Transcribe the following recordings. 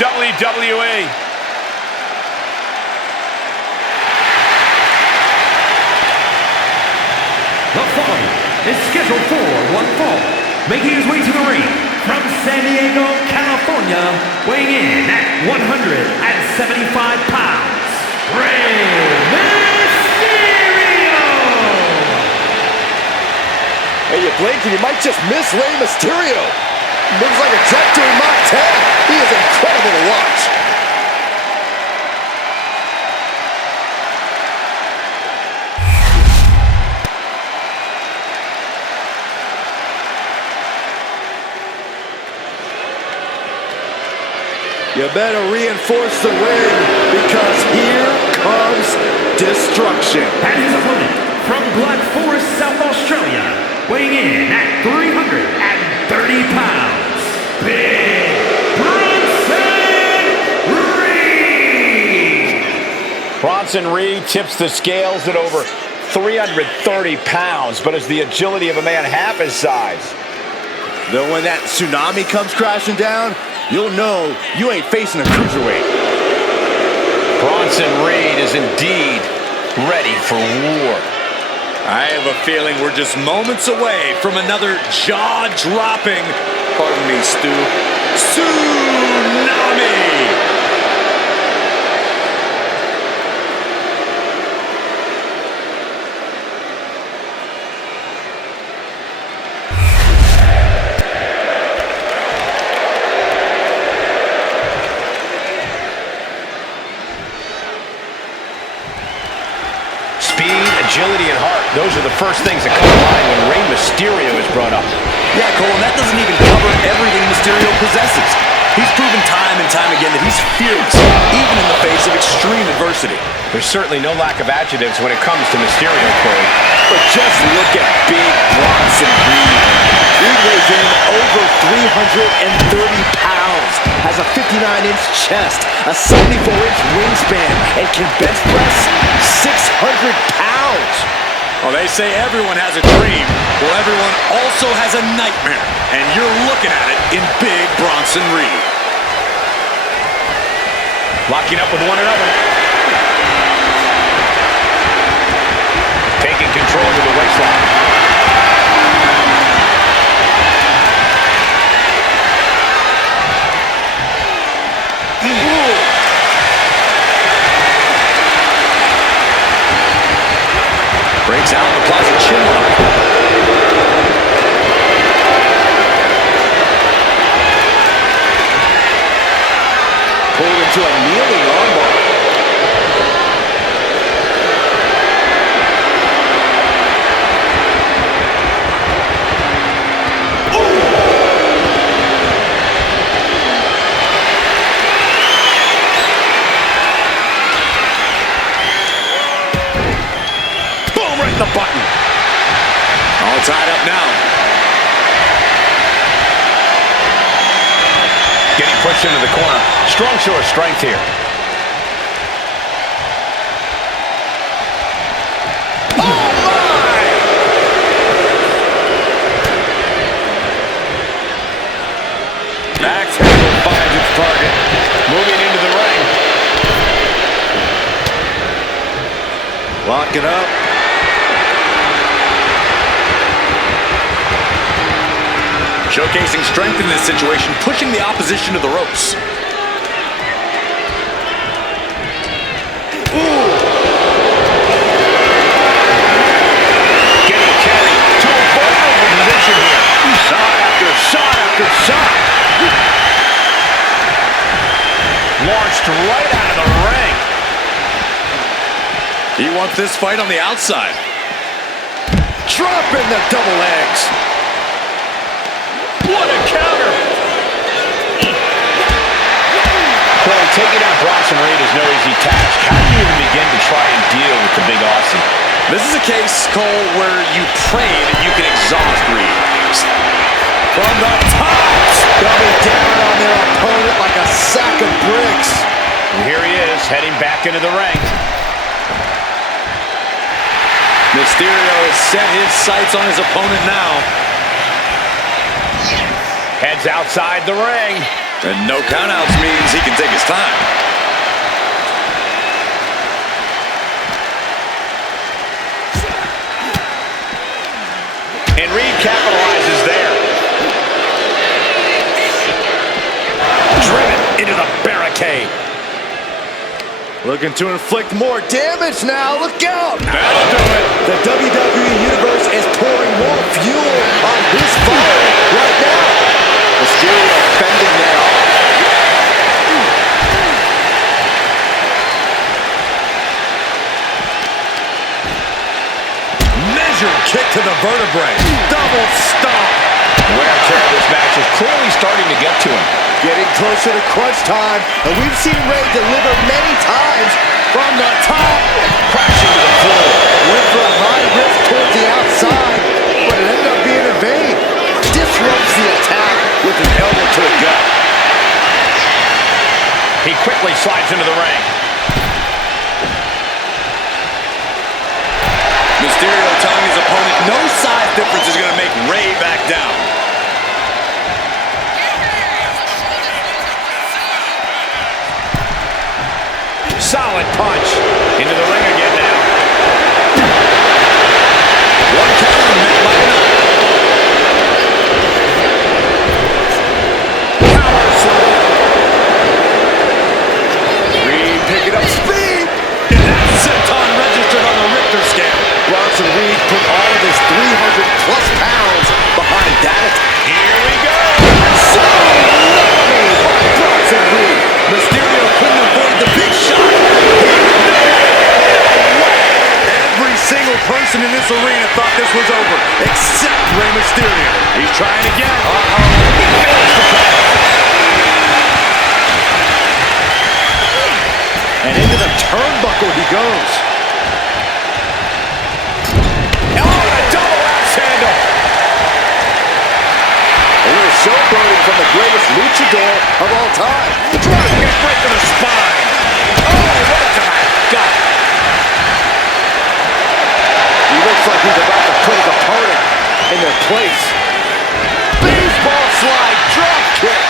WWE. The following is scheduled for one fall, making his way to the ring from San Diego, California, weighing in at 175 pounds, Rey Mysterio! Hey, you blink and you might just miss Rey Mysterio. Moves like a jet doing Mach 10. He is incredible to watch. You better reinforce the ring, because here comes destruction. And his opponent from Black Forest, South Australia, weighing in at 330 pounds, Big Bronson Reed! Bronson Reed tips the scales at over 330 pounds, but has the agility of a man half his size. Though when that tsunami comes crashing down, you'll know you ain't facing a cruiserweight. Bronson Reed is indeed ready for war. I have a feeling we're just moments away from another jaw-dropping, pardon me, Stu, tsunami! Agility and heart, those are the first things that come to mind when Rey Mysterio is brought up. Yeah, Cole, and that doesn't even cover everything Mysterio possesses. He's proven time and time again that he's fearless, even in the face of extreme adversity. There's certainly no lack of adjectives when it comes to Mysterio, Cole. But just look at Big Bronson Reed. Reed weighs in over 330 pounds, has a 59-inch chest, a 74-inch wingspan, and can bench press 600 pounds. Well, they say everyone has a dream. Well, everyone also has a nightmare. And you're looking at it in Big Bronson Reed. Locking up with one another. Taking control of the waistline. Breaks out and applies a chin lock. Pulled into a kneeling armbar. The button. All tied up now. Getting pushed into the corner. Strong show of strength here. Oh my! Axe handle finds its target. Moving into the ring. Lock it up. Showcasing strength in this situation, pushing the opposition to the ropes. Ooh. Getting carried to a vulnerable position here. Shot after shot after shot. Launched right out of the ring. He wants this fight on the outside. Dropping the double legs. What a counter! Well, taking out Bronson Reed is no easy task. How do you even begin to try and deal with the big Aussie? This is a case, Cole, where you pray that you can exhaust Reed. From the top, double down on their opponent like a sack of bricks. And here he is, heading back into the ring. Mysterio has set his sights on his opponent now. Heads outside the ring. And no countouts means he can take his time. And Reed capitalizes there. Driven into the barricade. Looking to inflict more damage now. Look out! That'll do it. The WWE Universe is pouring more fuel on his fire right now. Mysterio fending that off. Measured kick to the vertebrae. Double stomp. Wear and tear of this match is clearly starting to get to him. Getting closer to crunch time, and we've seen Ray deliver many times from the top. Crashing to the floor. Went for a high risk towards the outside, but it ended up being in vain. Disrupts the attack with an elbow to the gut. He quickly slides into the ring. Mysterio telling his opponent no size difference is going to make Ray back down. Solid punch. Into the ring again now. One counter met by another. Power slam. Reed picking up speed. And that senton registered on the Richter scale. Bronson Reed put all of his 300-plus pounds behind that attack. Here we go. So lovely by Bronson Reed. Mysterio couldn't avoid the big shot. Every single person in this arena thought this was over, except Rey Mysterio. He's trying again. He fails to pass. And into the turnbuckle he goes. Oh, and a double axe handle. A little showboating from the greatest luchador of all time. Drop kick right to the spine. Oh, what to the gut. He looks like he's about to put his opponent in their place. Baseball slide, drop kick.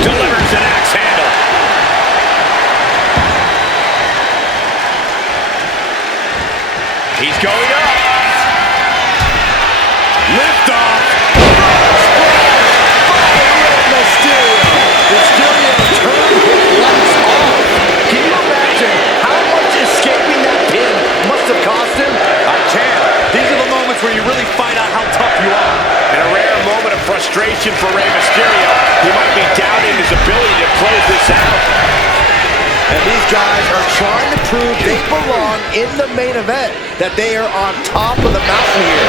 Delivers an axe handle. He's going up. Lift off. Mysterio. Mysterio turned his lights off. Can you imagine how much escaping that pin must have cost him? I can. These are the moments where you really find out how tough you are. In a rare moment of frustration for Rey Mysterio, he might be doubting his ability to close this out. And these guys are trying to prove they belong in the main event, that they are on top of the mountain here.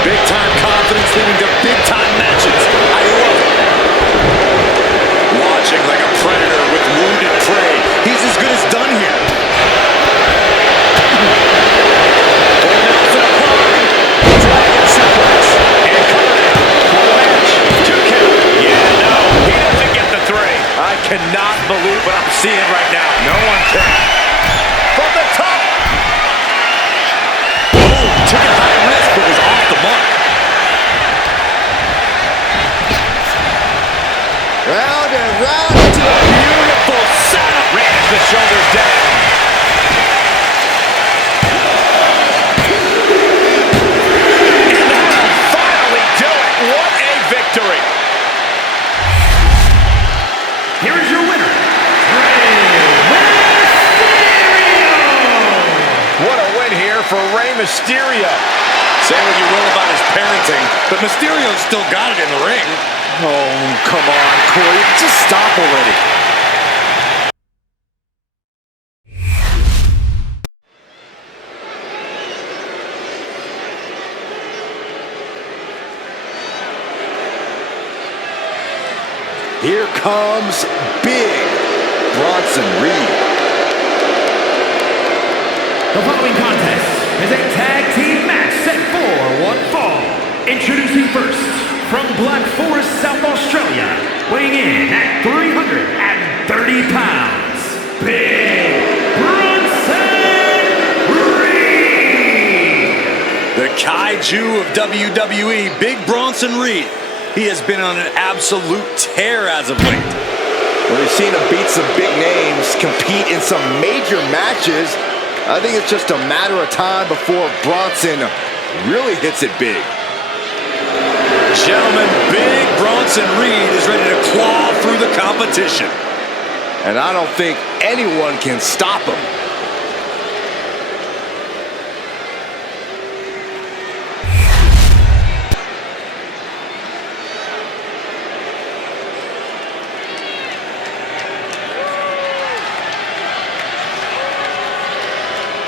Big-time confidence leading to big-time matches. I love it. Watching like a predator with wounded prey. He's as good as done here. Dragon suplex. And coming for the match. 2 count. Yeah, no, he doesn't get the 3. I cannot believe what I'm seeing right now. No one can. From the top. Oh, took a high risk, but was off the mark. Round and round to a beautiful setup. Rams the shoulders down. And that'll finally do it. What a victory. Here is your winner, Rey Mysterio! What a win here for Rey Mysterio. Say what you will about his parenting, but Mysterio's still got it in the ring. Oh, come on, Corey. Just stop already. Here comes Big Bronson Reed. The following contest is a tag team match set for one fall. Introducing first, from Black Forest, South Australia, weighing in at 330 pounds, Big Bronson Reed! The kaiju of WWE, Big Bronson Reed. He has been on an absolute tear as of late. When we've seen him beat some big names, compete in some major matches, I think it's just a matter of time before Bronson really hits it big. Gentlemen, Big Bronson Reed is ready to claw through the competition. And I don't think anyone can stop him.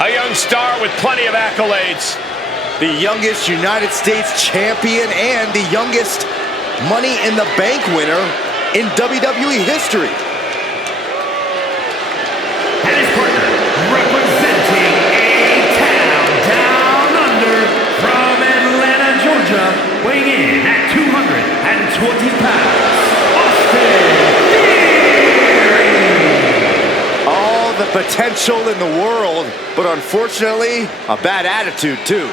A young star with plenty of accolades. The youngest United States champion and the youngest Money in the Bank winner in WWE history. And his partner, representing A-Town Down Under from Atlanta, Georgia, weighing in at 220 pounds, Austin Theory. All the potential in the world, but unfortunately, a bad attitude too.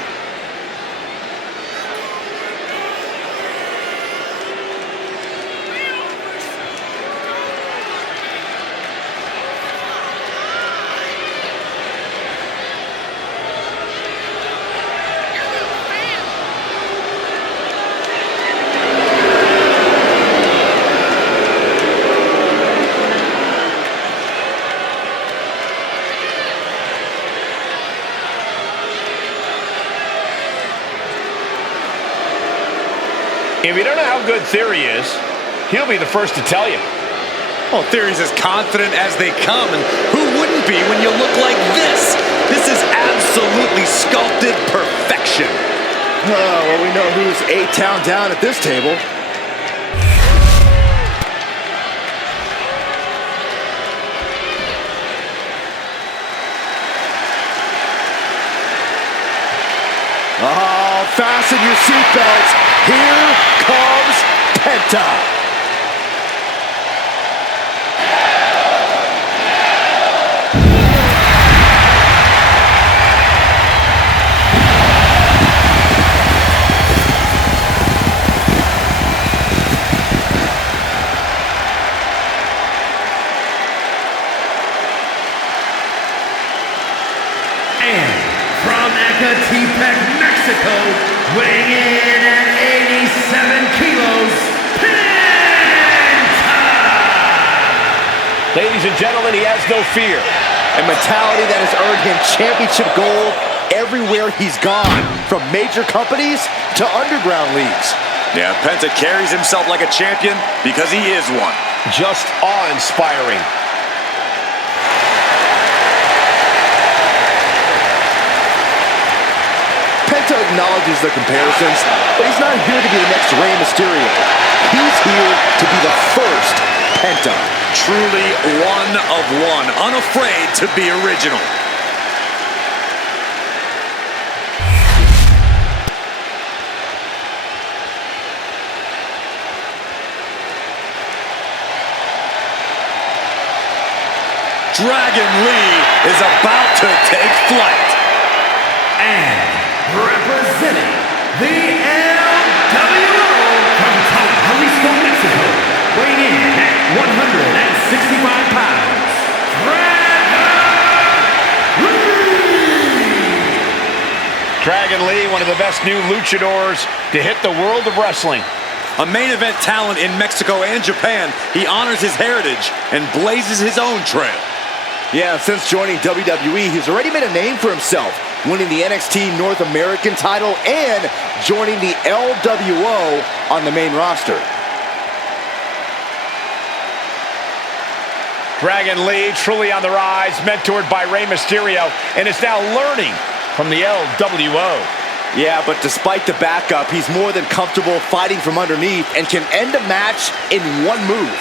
If you don't know how good Theory is, he'll be the first to tell you. Well, Theory's as confident as they come, and who wouldn't be when you look like this? This is absolutely sculpted perfection. Well, we know who's A-Town down at this table. Oh, fasten your seatbelts. Here comes Penta. Mexico, weighing in at 87 kilos, Penta! Ladies and gentlemen, he has no fear. A mentality that has earned him championship gold everywhere he's gone, from major companies to underground leagues. Yeah, Penta carries himself like a champion because he is one. Just awe-inspiring. Penta acknowledges the comparisons, but he's not here to be the next Rey Mysterio. He's here to be the first Penta. Truly one of one, unafraid to be original. Dragon Lee is about to take flight. And representing the LWO from Jalisco, Mexico, weighing in at 165 pounds, Dragon Lee, one of the best new luchadors to hit the world of wrestling. A main event talent in Mexico and Japan, he honors his heritage and blazes his own trail. Yeah, since joining WWE, he's already made a name for himself, winning the NXT North American title and joining the LWO on the main roster. Dragon Lee, truly on the rise, mentored by Rey Mysterio, and is now learning from the LWO. Yeah, but despite the backup, he's more than comfortable fighting from underneath and can end a match in one move.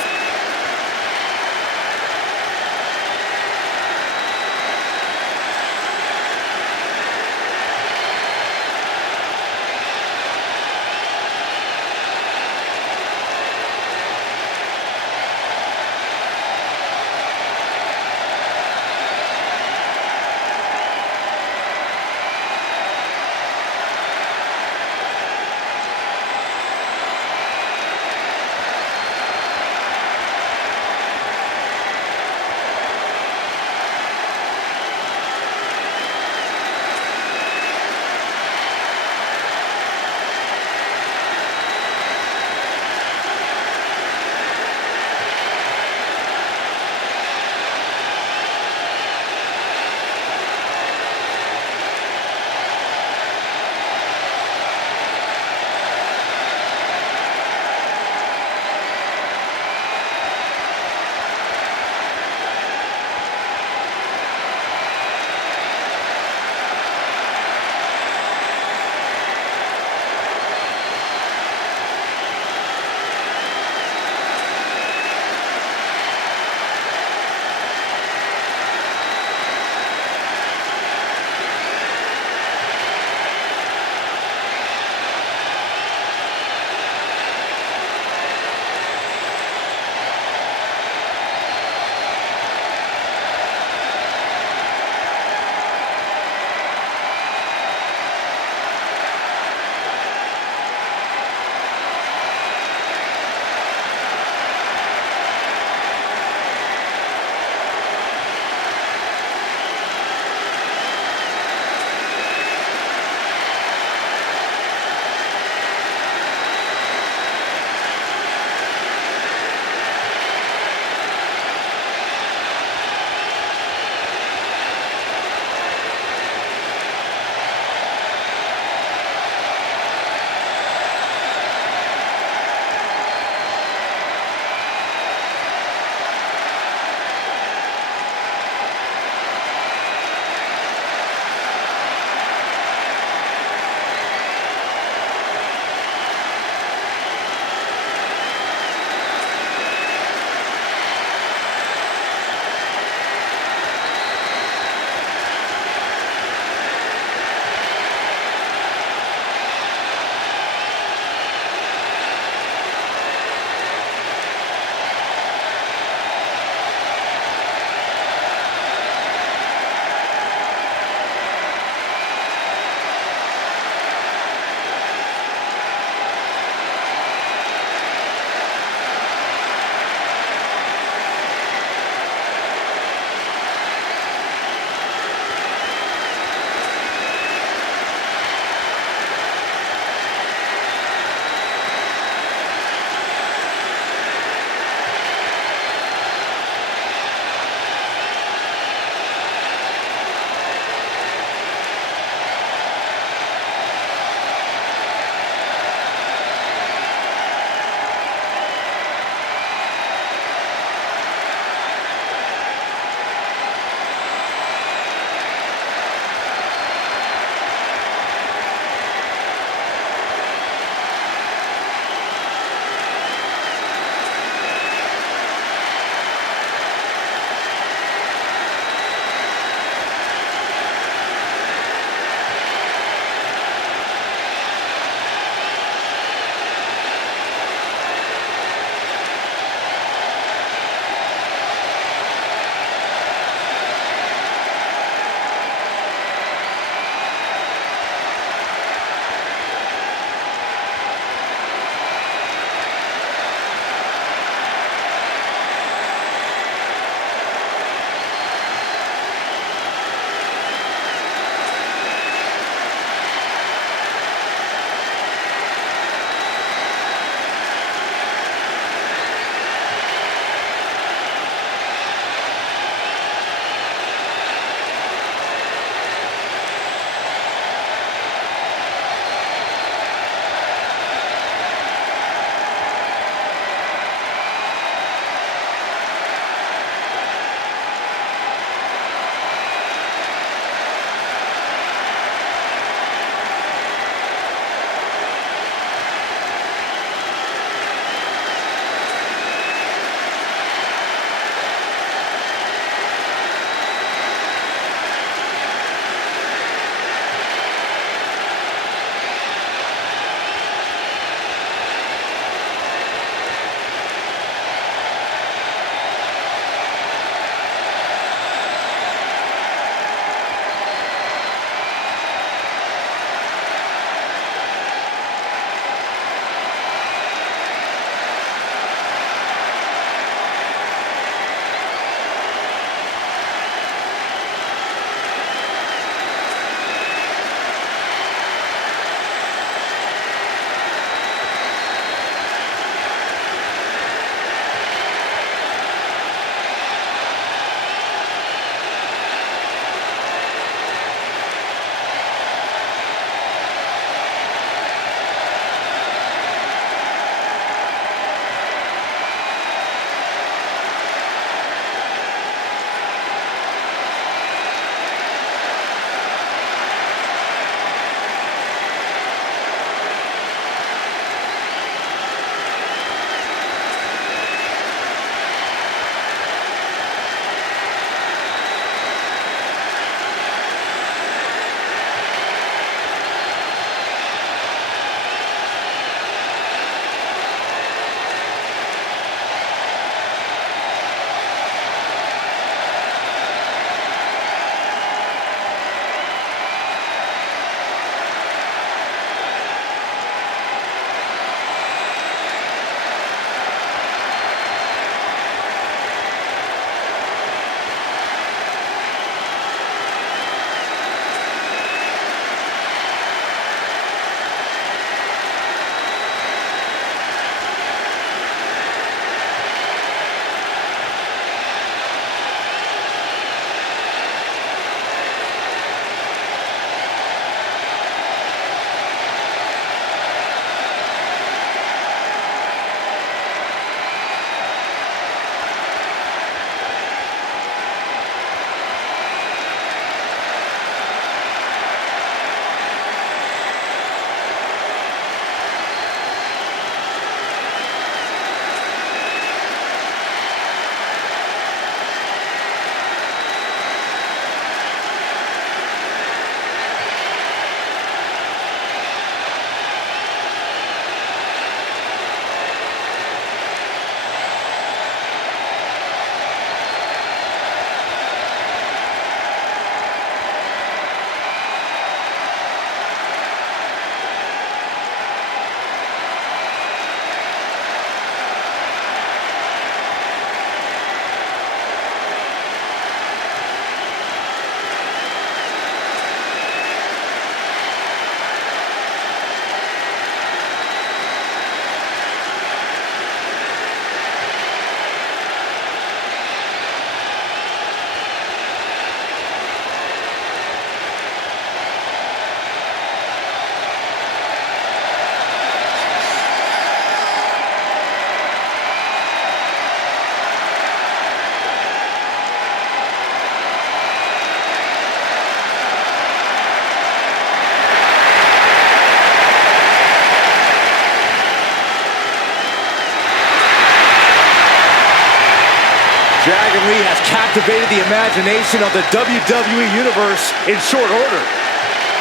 captivated the imagination of the WWE Universe in short order.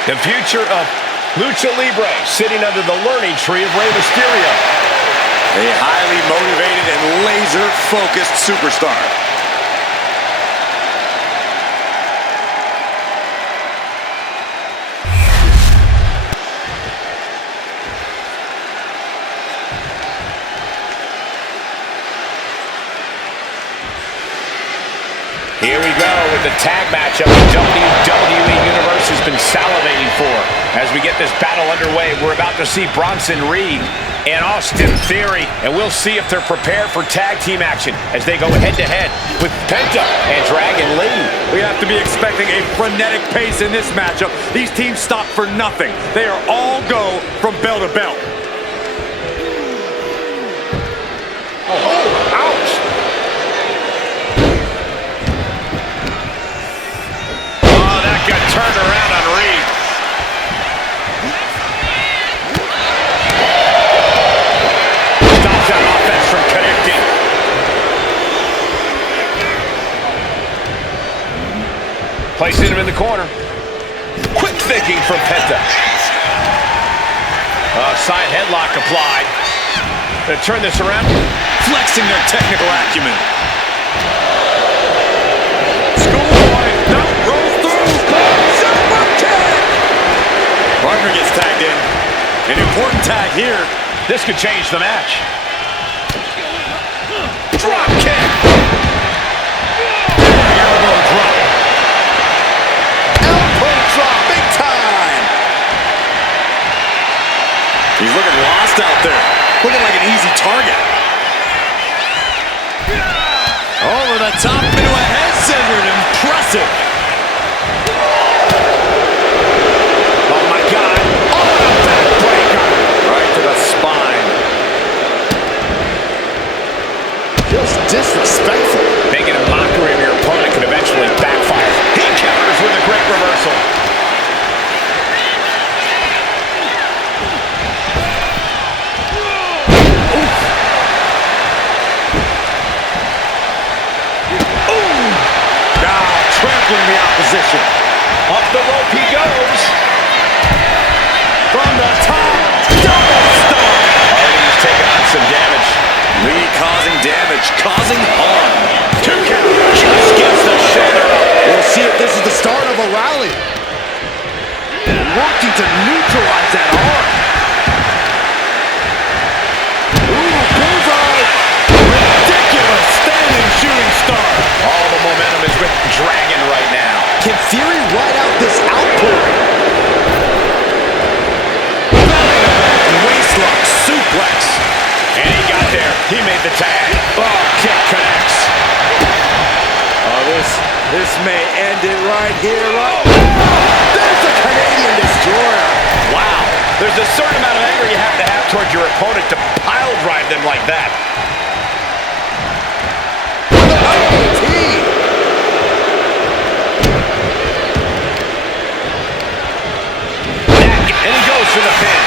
The future of Lucha Libre sitting under the learning tree of Rey Mysterio. A highly motivated and laser-focused superstar. Here we go with the tag matchup the WWE Universe has been salivating for. As we get this battle underway, we're about to see Bronson Reed and Austin Theory, and we'll see if they're prepared for tag team action as they go head-to-head with Penta and Dragon Lee. We have to be expecting a frenetic pace in this matchup. These teams stop for nothing. They are all go from bell to bell. Oh, ouch! Oh, that got turned around on Reed. Stops that offense from connecting. Placing him in the corner. Quick thinking from Penta. Side headlock applied. Gonna turn this around. Flexing their technical acumen. Schoolboy, no, rolls through. Super kick. Partner gets tagged in. An important tag here. This could change the match. Drop kick. Elbow drop. Elbow drop, big time. He's looking lost out there. Looking like an easy target. Over the top into a head scissors. Impressive. Oh my God. Oh, the backbreaker. Right to the spine. Just disrespectful. Making a mockery of your opponent can eventually backfire. He counters with a great reversal. Trampling the opposition. Up the rope he goes. From the top, double stomp. Hardy's taking on some damage. Lee causing damage, causing harm. 2 count. Just gets the shoulder up. We'll see if this is the start of a rally. Working to neutralize that arm. Ooh, bullseye. Ridiculous standing shooting star. All the momentum is with Dragon right now. Can Theory ride out this outpouring? Waistlock suplex. And he got there. He made the tag. Oh, kick connects. Oh, this may end it right here. There's the Canadian Destroyer. Wow. There's a certain amount of anger you have to have towards your opponent to pile drive them like that. And he goes for the pin.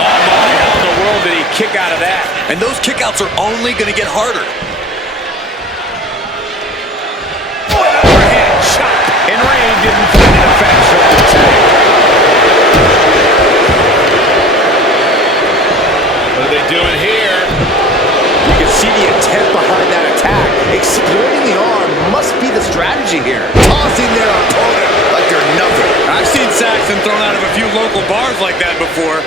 Oh my, how in the world did he kick out of that? And those kickouts are only going to get harder. What an overhand chop. And Reed didn't find an offensive attack. What are they doing here? You can see the intent behind that attack. Exploiting the arm must be the strategy here. Tossing their opponent like they're nothing. I've seen Saxon thrown out of a few local bars like that before.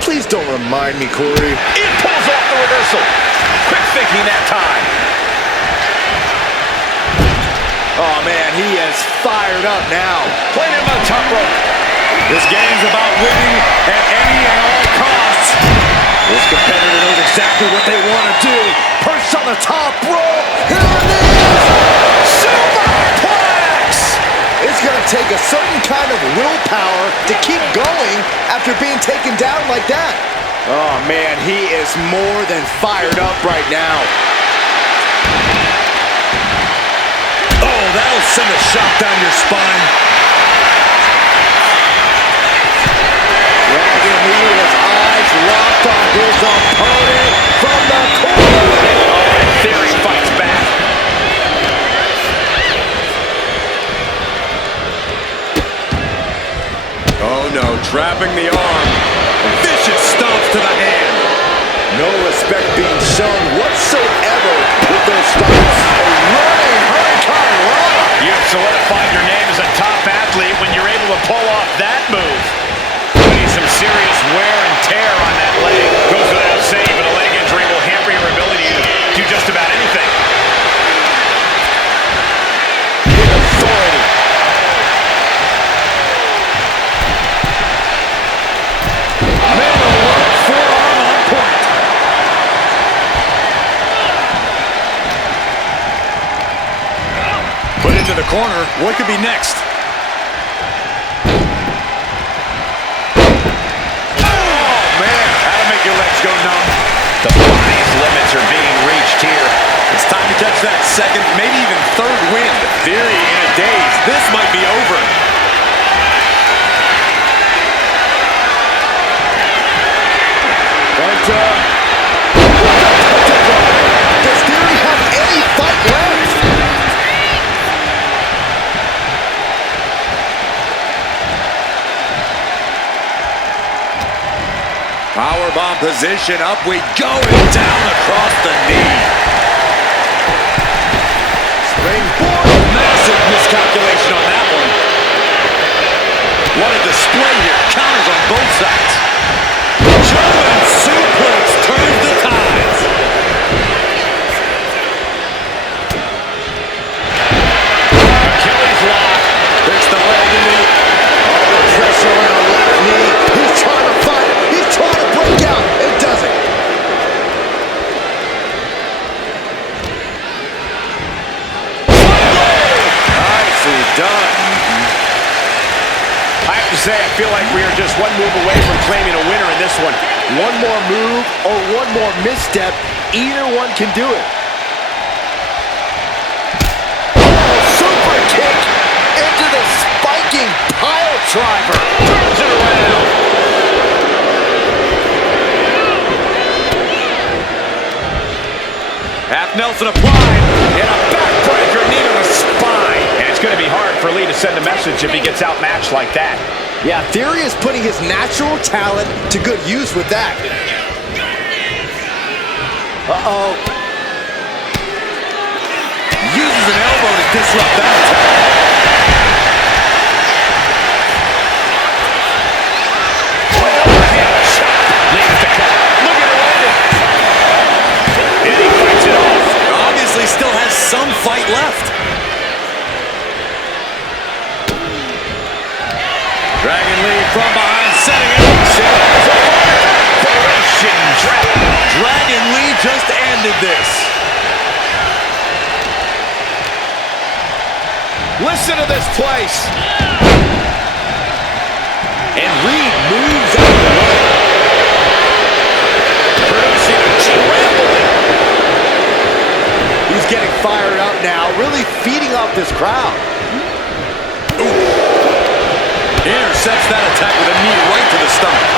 Please don't remind me, Corey. He pulls off the reversal. Quick thinking that time. Oh, man, he is fired up now. Playing him on the top rope. This game's about winning at any and all costs. This competitor knows exactly what they want to do. Perched on the top rope. Here it is. Superplex. It's going to take a certain kind of willpower to keep going after being taken down like that. Oh, man, he is more than fired up right now. Oh, that'll send a shot down your spine. Dragon Lee with his eyes locked on his opponent from the corner. Trapping the arm. Vicious stomps to the hand. No respect being shown whatsoever with those stomps. A running hurricane run. You've solidified your name as a top athlete when you're able to pull off that move. Putting some serious wear and tear on that leg. Goes without saying, but a leg injury will hamper your ability to do just about anything. With authority. Man alert, forearm on point. Put into the corner. What could be next? Your legs go numb. The body's limits are being reached here. It's time to catch that second, maybe even third wind. Theory in a daze. This might be over. Does Theory have any fight left? Powerbomb position, up we go, and down across the knee. Springboard. Massive miscalculation on that one. What a display here. Counters on both sides. German suplex turns the tides. Achilles lock. Fix the leg in the... Pressure on the left knee. He's trying to fight it. He's trying to break out. It doesn't. Nicely done. I have to say, I feel like we are just one move away from claiming a winner in this one. One more move or one more misstep, either one can do it. Oh, super kick into the spiking pile driver. Turns it around. Half Nelson applied. And a backbreaker knee to the spine. And it's going to be hard for Lee to send a message if he gets outmatched like that. Yeah, Theory is putting his natural talent to good use with that. Uh-oh. Uses an elbow to disrupt that attack. Overhand chop. Leaves the cut. Look at it landed. And he fights it off. Obviously still has some fight left. Dragon Lee from behind, setting it up. Dragon Lee just ended this. Listen to this place. And Reed moves out of the way. Producing a trembling. He's getting fired up now, really feeding off this crowd. Intercepts that attack with a knee right to the stomach.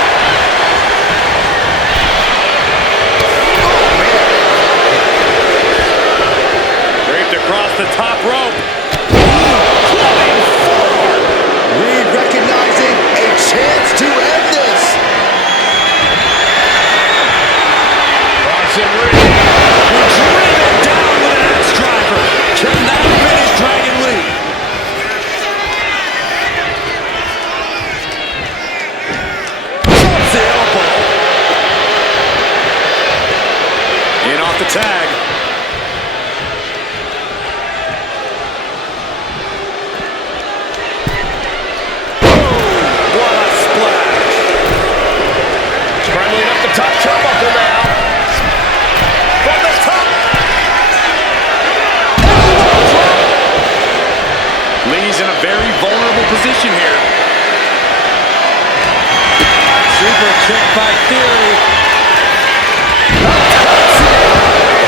Oh, man. Draped across the top rope. Clubbing forward. Reed recognizing a chance to end this. Bronson Reed. Driven down with an axe driver. Can that finish Dragon Lee? Drops the elbow. In off the tag. What a splash. Scrambling up the top turnbuckle now. From the top. Lee's in a very vulnerable position here. Super kick by Theory.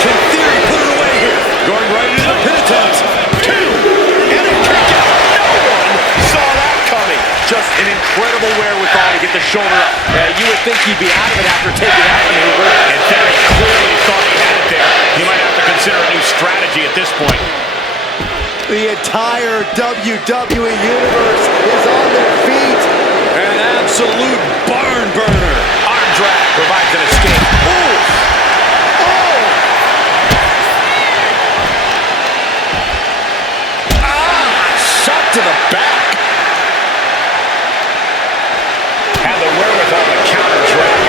Can Theory put it away here? Going right into the pin attempt. Two. And a kick out. No one saw that coming. Just an incredible wherewithal to get the shoulder up. You would think he'd be out of it after taking that maneuver. And Theory clearly thought he had it there. He might have to consider a new strategy at this point. The entire WWE Universe is on their feet. An absolute barn burner. Arm drag provides an escape. Ooh. Oh. Shot to the back. Have the wherewithal to counter drag.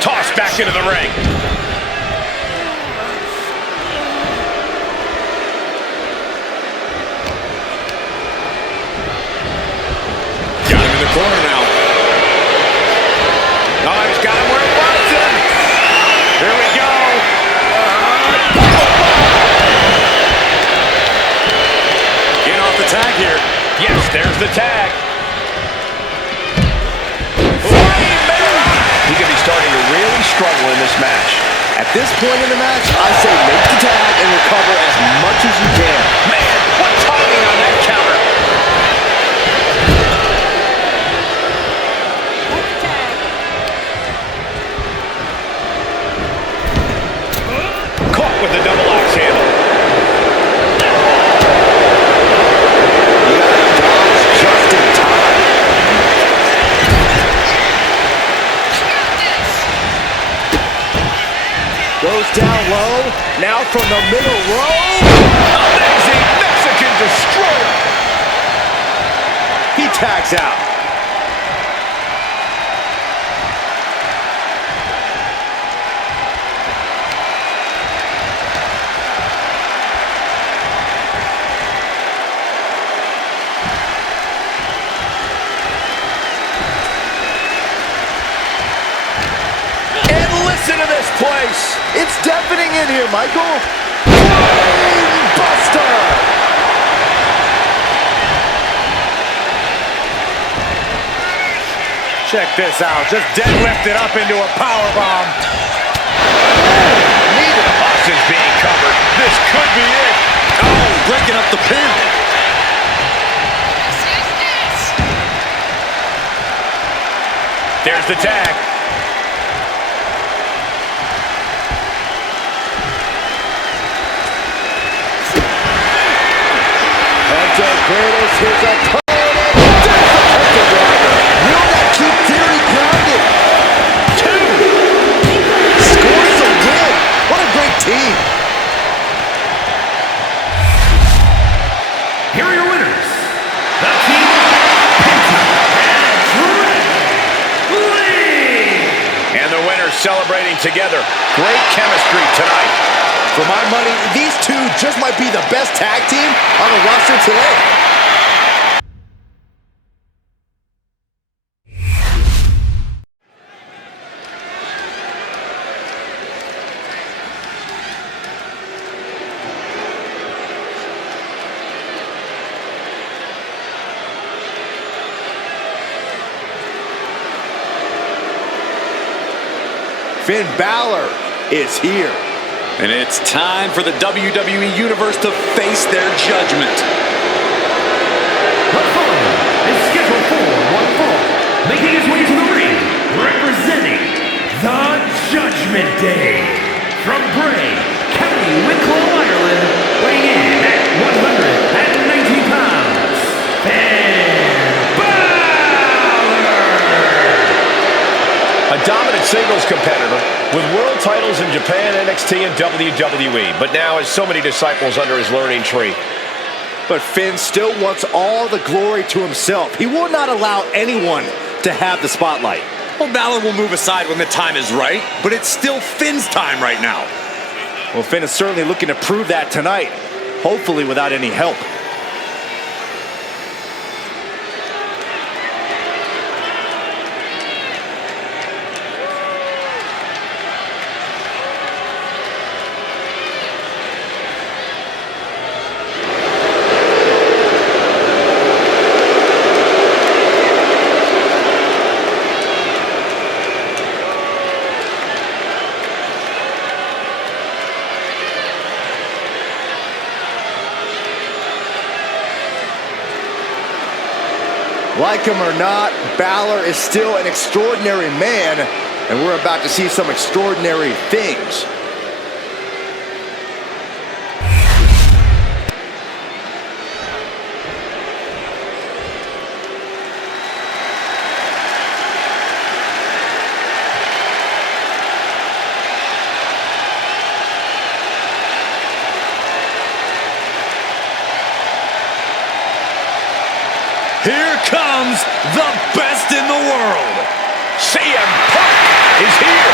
Tossed back into the ring. Got him in the corner now. Oh, he's got him where he wants him. Here we go. Getting off the tag here. Yes, there's the tag. He could be starting to really struggle in this match. At this point in the match, I say make the tag and recover as much as you can. Man, what timing on that counter. Caught with the double axe handle. You gotta dodge just in time. Goes down low. Now from the middle row. Amazing Mexican destroyer. He tags out. And listen to this place. It's deafening in here, Michael. Brain Buster. Check this out. Just deadlifted up into a powerbomb. Austin's being covered. This could be it. Oh, breaking up the pin. There's the tag. Hunter cradles his opponent. Will that keep Theory grounded? 2. Scores a win. What a great team. Here are your winners. The team Penta and Dragon Lee. And the winners celebrating together. Great chemistry tonight. For my money, these two just might be the best tag team on the roster today. Finn Balor is here. And it's time for the WWE Universe to face their judgment. The following is scheduled for one fall, making his way to the ring, representing the Judgment Day. From Bray, County Wicklow, Ireland, weighing in at 190 pounds, Finn Balor! A dominant singles competitor with world titles in Japan, NXT, and WWE, but now has so many disciples under his learning tree. But Finn still wants all the glory to himself. He will not allow anyone to have the spotlight. Well, Balor will move aside when the time is right, but it's still Finn's time right now. Well, Finn is certainly looking to prove that tonight, hopefully without any help. Like him or not, Balor is still an extraordinary man, and we're about to see some extraordinary things. comes the best in the world. CM Punk is here.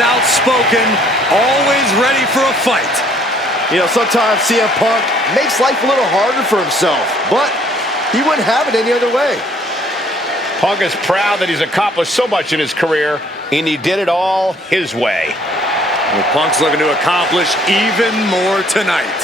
Outspoken, always ready for a fight. You know, sometimes CM Punk makes life a little harder for himself, but he wouldn't have it any other way. Punk is proud that he's accomplished so much in his career, and he did it all his way. Well, Punk's looking to accomplish even more tonight.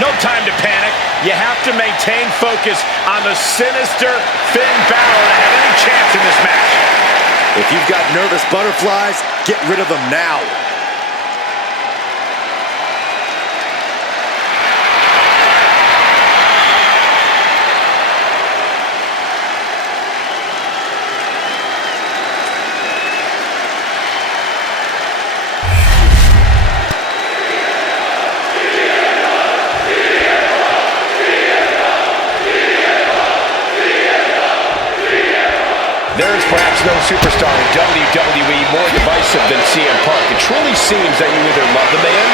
No time to panic. You have to maintain focus on the sinister Finn Balor to have any chance in this match. If you've got nervous butterflies, get rid of them now. There is perhaps no superstar in WWE more divisive than CM Punk. It truly seems that you either love the man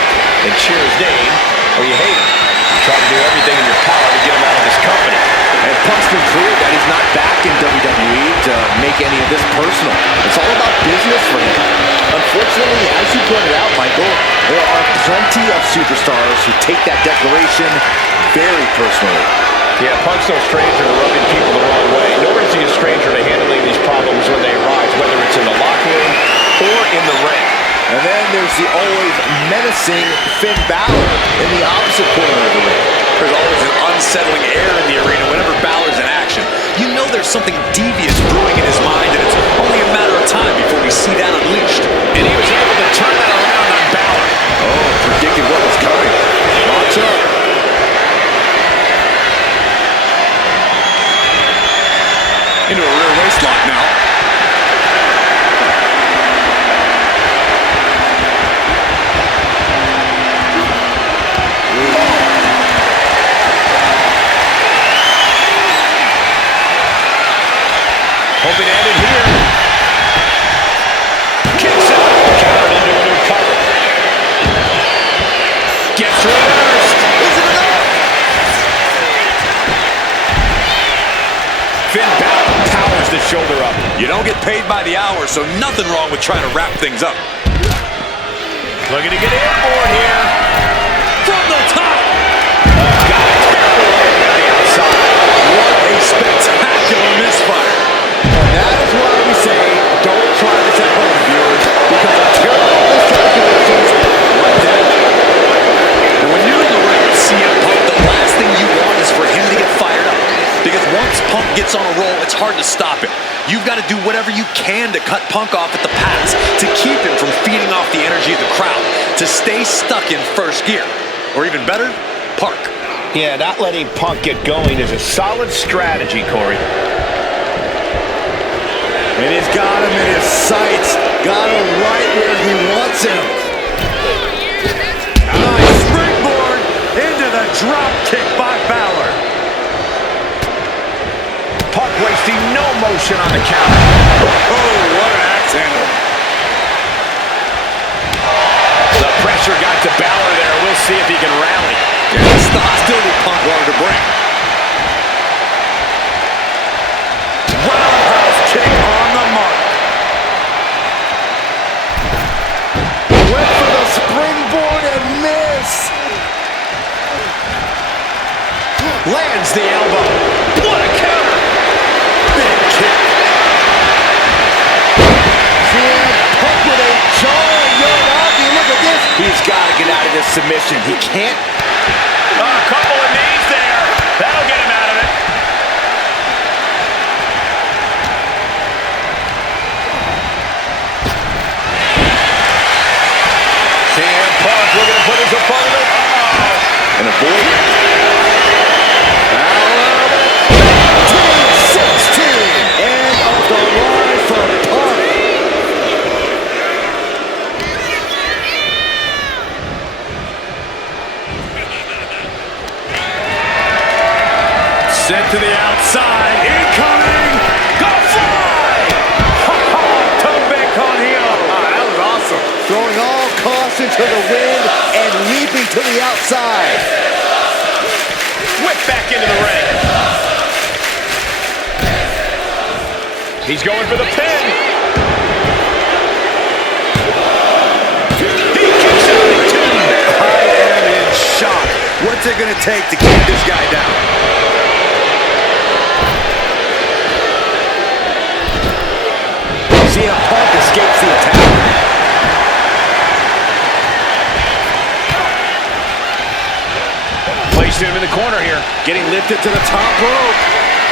and cheer his name, or you hate him. You try to do everything in your power to get him out of this company. And Punk's been clear that he's not back in WWE to make any of this personal. It's all about business for him. Unfortunately, as you pointed out, Michael, there are plenty of superstars who take that declaration very personally. Yeah, Punk's no stranger to rubbing people the wrong way, nor is he a stranger to handling these problems when they arise, whether it's in the locker room or in the ring. And then there's the always menacing Finn Balor in the opposite corner of the ring. There's always an unsettling air in the arena whenever Balor's in action. You know there's something devious brewing in his mind, and it's only a matter of time before we see that unleashed. And he was able to turn that around on Balor. Oh, predicted what was coming. Watch up. Into a rear waist lock now. Hoping to end it here. Kicks out. Countered into a new cover. Gets reversed. Is it enough? Finn Balor powers the shoulder up. You don't get paid by the hour, so nothing wrong with trying to wrap things up. Looking to get airborne here. From the top. Got a terrible landing on the outside. What a spectacular misfire. And that is why we say, don't try this at home, viewers, because a terrible miscalculations like that. And when you're in the ring with CM Punk, the last thing you want is for him to get fired up. Because once Punk gets on a roll, it's hard to stop him. You've got to do whatever you can to cut Punk off at the pass, to keep him from feeding off the energy of the crowd, to stay stuck in first gear. Or even better, park. Yeah, not letting Punk get going is a solid strategy, Corey. And he's got him in his sights. Got him right where he wants him. Nice springboard into the drop kick by Balor. Punk wasting no motion on the counter. Oh, what an axe handle. The pressure got to Balor there. We'll see if he can rally. Yeah, that's the hostility Punk wanted to bring. Roundhouse kick on the mark. Went for the springboard and missed. Lands the elbow. What a counter. Big kick. CM Punk with a jarring Yogi. Look at this. He's got to get out of this submission. He can't. A couple of knees there. That'll get him out of it. avoid it. Balor with 16. End of the line for Punk. Sent to the outside. Incoming. Go fly. Tombek on heel. That was awesome. Throwing all caution to the wind and leaping to the outside. Whip back into the ring. He's going for the pin. He kicks out at 2. I am in shock. What's it going to take to keep this guy down? CM Punk escapes the attack. Placing him in the corner here. Getting lifted to the top rope.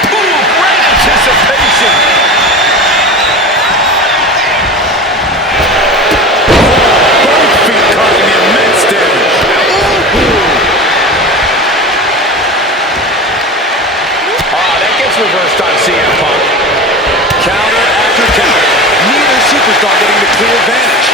Ooh, great anticipation. Both feet causing immense damage. That gets reversed on CM Punk. Counter after counter. Neither superstar getting the clear advantage.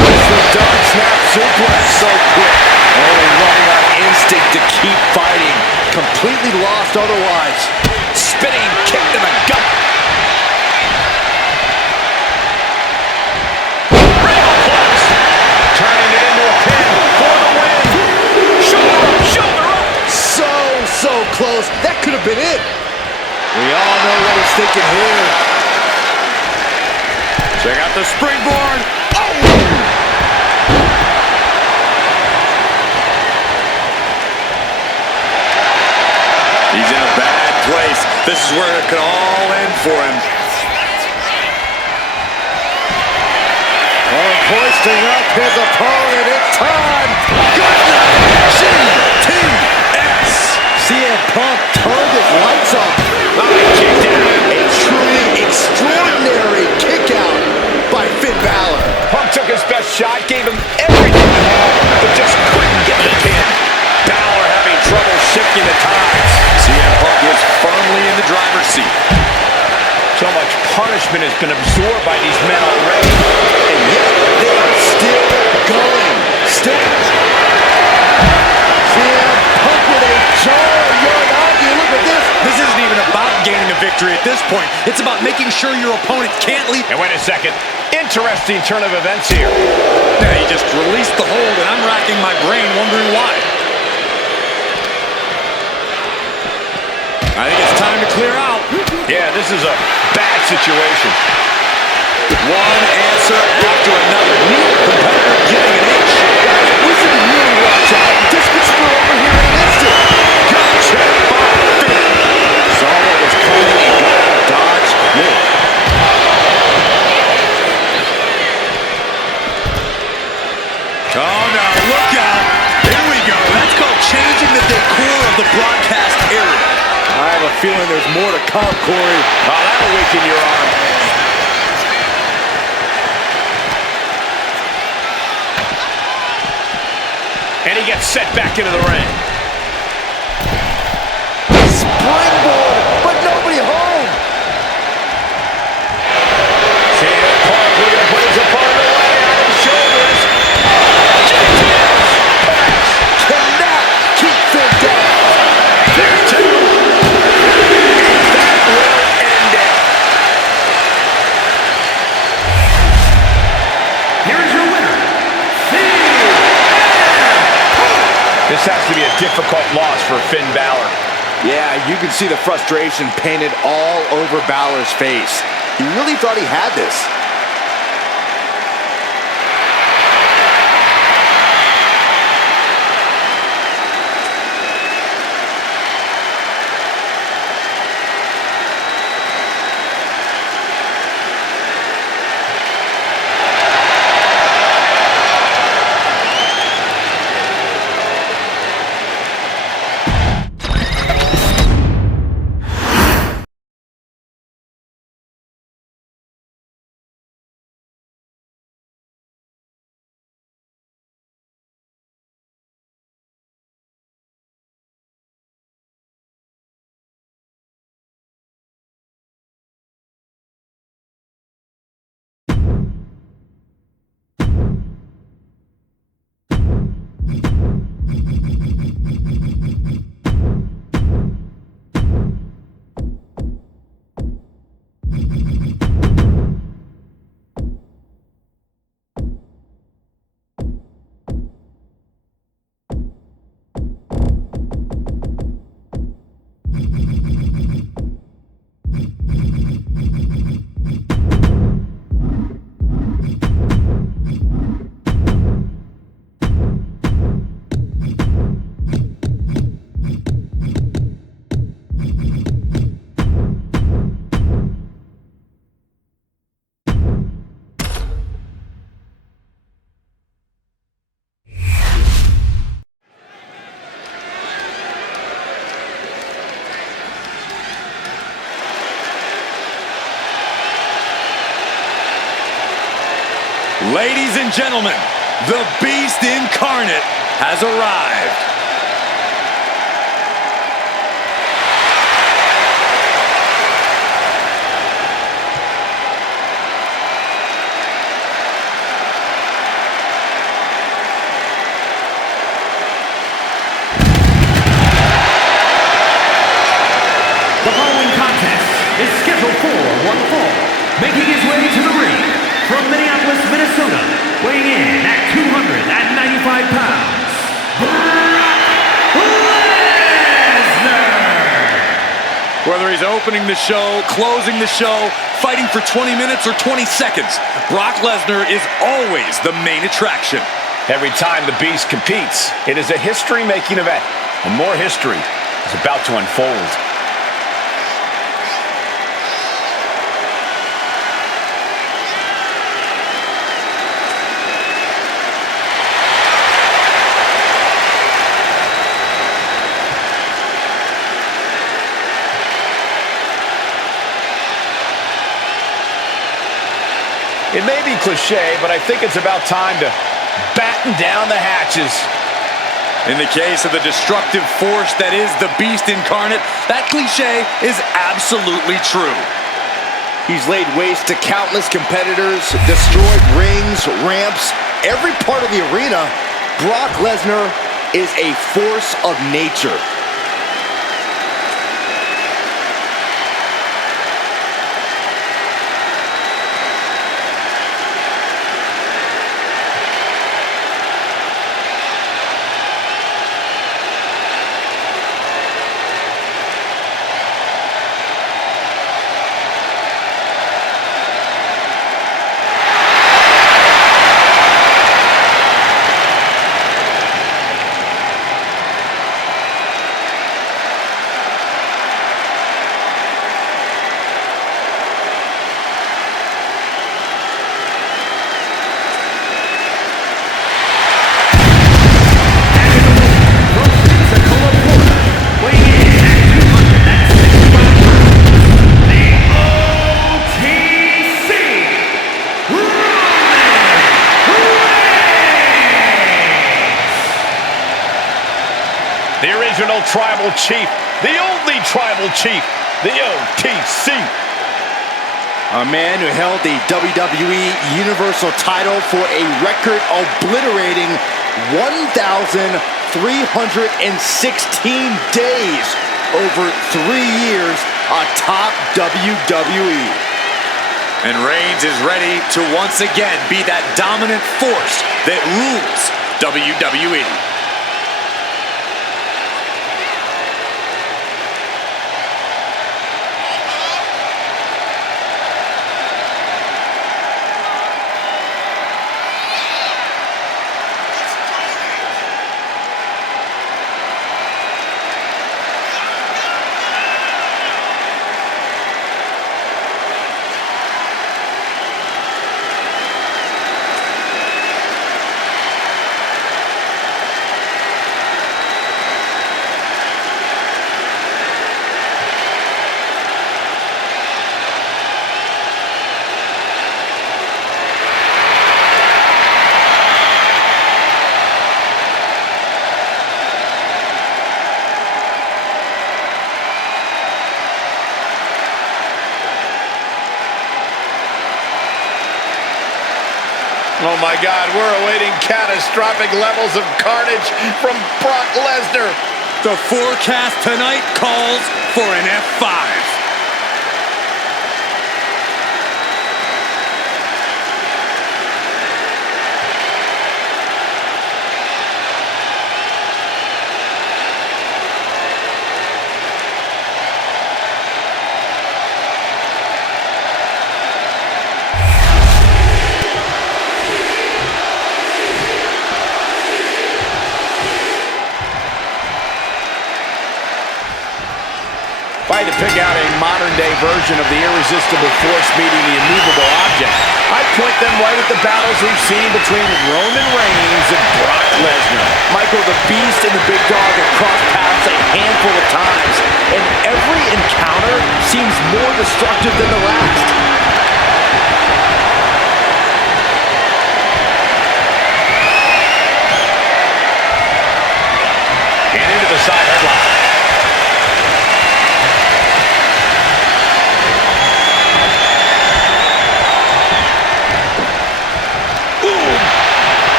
It's the dog snap suplex. So quick. Only running on instinct to keep fighting. Completely lost otherwise. Spinning kick to the gut. Railplex. Turning it into a pin for the win. Shoulder up. So close. That could have been it. We all know what he's thinking here. Check out the springboard. He's in a bad place. This is where it could all end for him. Hoisting up his opponent. It's time. Good night. GTS. CM Punk turned his lights off. Kicked out. A truly extraordinary kick out by Finn Balor. Punk took his best shot, gave him everything he had, but just couldn't get the pin. Balor having trouble shifting the tides. CM Punk is firmly in the driver's seat. So much punishment has been absorbed by these men already. And yet they are still going. Still. CM Punk with a jaw-yard argue. Look at this. This isn't even about gaining a victory at this point. It's about making sure your opponent can't leave. And wait a second. Interesting turn of events here. Yeah, he just released the hold, and I'm racking my brain wondering why. I think it's time to clear out. Yeah, this is a bad situation. One answer after another. Neither competitor getting an inch. We should really watch out. This could spill over here in an instant. Gotcha by Finn. Saw what was coming and got out of dodge quick. Oh, no, look out. Here we go. That's called changing the decor of the broadcast area. I have a feeling there's more to come, Corey. Oh, that'll weaken your arm. And he gets set back into the ring. Springboard, but nobody home. CM Punk looking to put his opponent away on his shoulders. Cannot keep Finn down. There's 2. That will end it. Here is your winner, This has to be a difficult loss for Finn Balor. Yeah, you can see the frustration painted all over Balor's face. He really thought he had this. Ladies and gentlemen, the Beast Incarnate has arrived. The following contest is scheduled for one fall. Making his way to the ring from Minneapolis, Minnesota, weighing in at 295 pounds, Brock Lesnar! Whether he's opening the show, closing the show, fighting for 20 minutes or 20 seconds, Brock Lesnar is always the main attraction. Every time the Beast competes, it is a history-making event, and more history is about to unfold. It may be cliche, but I think it's about time to batten down the hatches. In the case of the destructive force that is the Beast Incarnate, that cliche is absolutely true. He's laid waste to countless competitors, destroyed rings, ramps, every part of the arena. Brock Lesnar is a force of nature. The original tribal chief, the only tribal chief, the OTC. A man who held the WWE Universal title for a record-obliterating 1,316 days over 3 years atop WWE. And Reigns is ready to once again be that dominant force that rules WWE. Oh my God, we're awaiting catastrophic levels of carnage from Brock Lesnar. The forecast tonight calls for an F5. If I had to pick out a modern-day version of the irresistible force meeting the immovable object, I'd point them right at the battles we've seen between Roman Reigns and Brock Lesnar. Michael, the Beast and the Big Dog have crossed paths a handful of times, and every encounter seems more destructive than the last.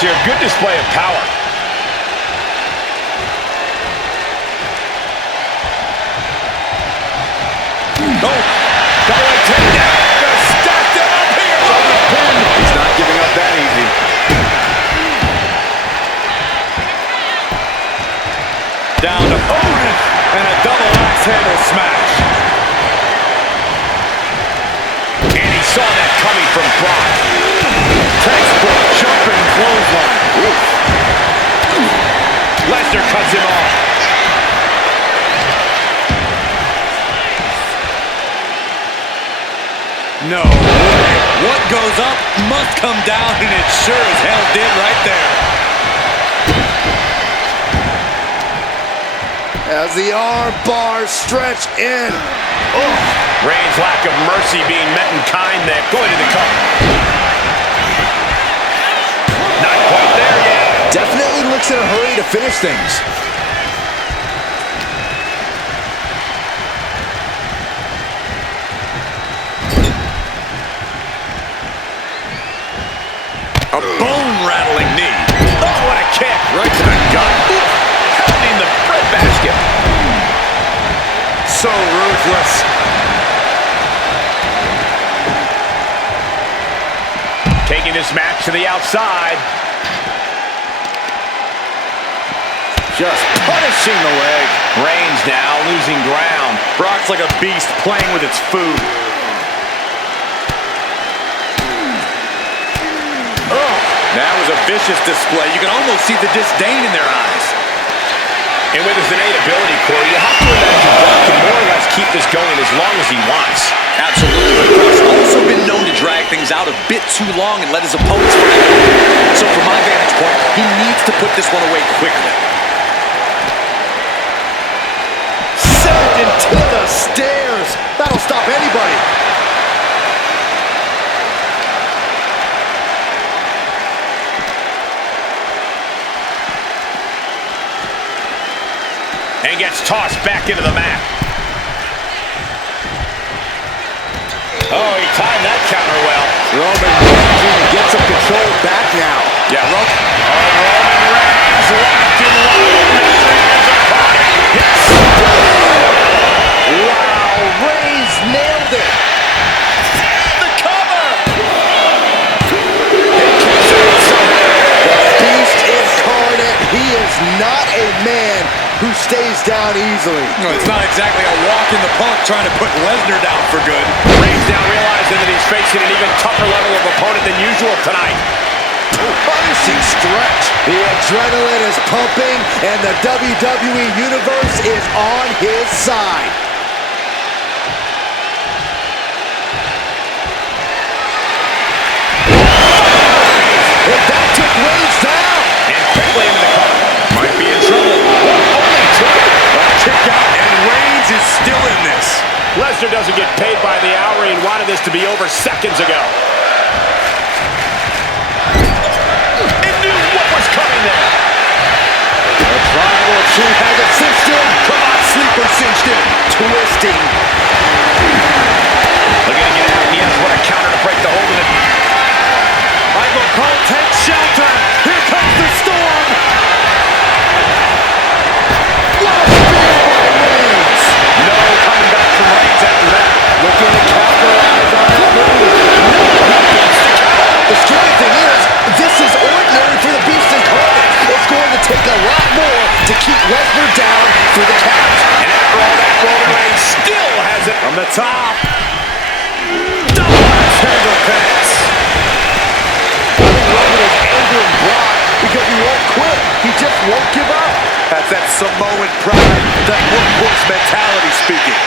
here. Good display of power. Oh, double takedown. Gonna stack them up here. He's not giving up that easy. Down to opponent and a double axe handle smash. And he saw that coming from Brock. Textbook jumping clothesline. Lesnar cuts him off. No way. What goes up must come down, and it sure as hell did right there. As the arm bars stretch in. Oh. Reigns' lack of mercy being met in kind there. Going to the cover. Not quite there yet. Definitely looks in a hurry to finish things. A bone-rattling knee. Oh, what a kick. Right to the gut. Pounding the breadbasket. So ruthless. Taking this match to the outside. Just punishing the leg. Reigns now losing ground. Brock's like a beast playing with its food. That was a vicious display. You can almost see the disdain in their eyes. And with his innate ability, Corey, you have to imagine Brock can more or less keep this going as long as he wants. Absolutely, but Brock's also been known to drag things out a bit too long and let his opponents find out. So from my vantage point, he needs to put this one away quickly. Sent into the stairs. That'll stop anybody. And gets tossed back into the mat. Oh, he timed that counter well. Roman Reigns gets some control back now. Yeah, Roman Reigns locked in line. Yes. Wow, Reigns nailed it. The cover! The beast incarnate. He is not a man who stays down easily. No, it's not exactly a walk in the park trying to put Lesnar down for good. Reigns now realizing that he's facing an even tougher level of opponent than usual tonight. Punishing stretch. The adrenaline is pumping, and the WWE Universe is on his side. And that took Reigns down. And quickly into the cover. Might be in trouble. Only two. A kick out, and Reigns is still in this. Lesnar doesn't get paid by the hour. He wanted this to be over seconds ago. And knew what was coming there. The Tribal Chief has it cinched in. Come on, sleeper cinched in. Twisting. Looking to get out. He has what a counter to break the hold of it. Michael Cole takes shelter. Here comes the storm. What a spear by Reigns. No coming back from Reigns after that. Looking to capitalize on that move. The scary thing is, this is ordinary for the Beast Incarnate. It's going to take a lot more to keep Lesnar down for the count. And after all that, Roman Reigns still has it From the top. Double axe handle pass. I think Roman is angering Brock because he won't quit. He just won't give up. That's that Samoan pride, that workhorse mentality speaking.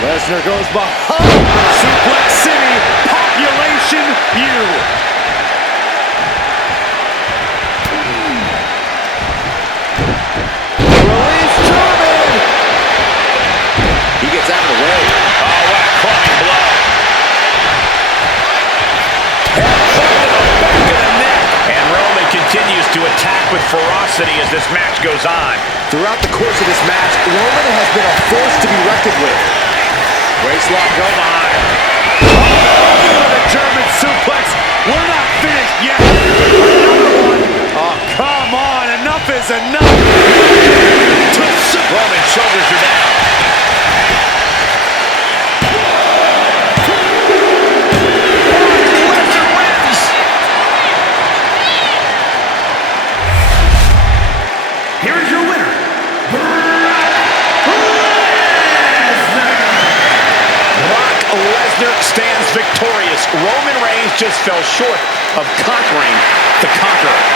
Lesnar goes behind. Suplex City, population U. Release German. He gets out of the way. Oh, what a crushing blow. Headbutt to the back of the neck. And Roman continues to attack with ferocity as this match goes on. Throughout the course of this match, Roman has been a force to be reckoned with. Waistlock go behind. with a German suplex. We're not finished yet. Another one. Oh, come on. Enough is enough. Roman's shoulders are down. Lesnar wins. Here's your winner, Brock Lesnar stands victorious. Roman Reigns just fell short of conquering the Conqueror.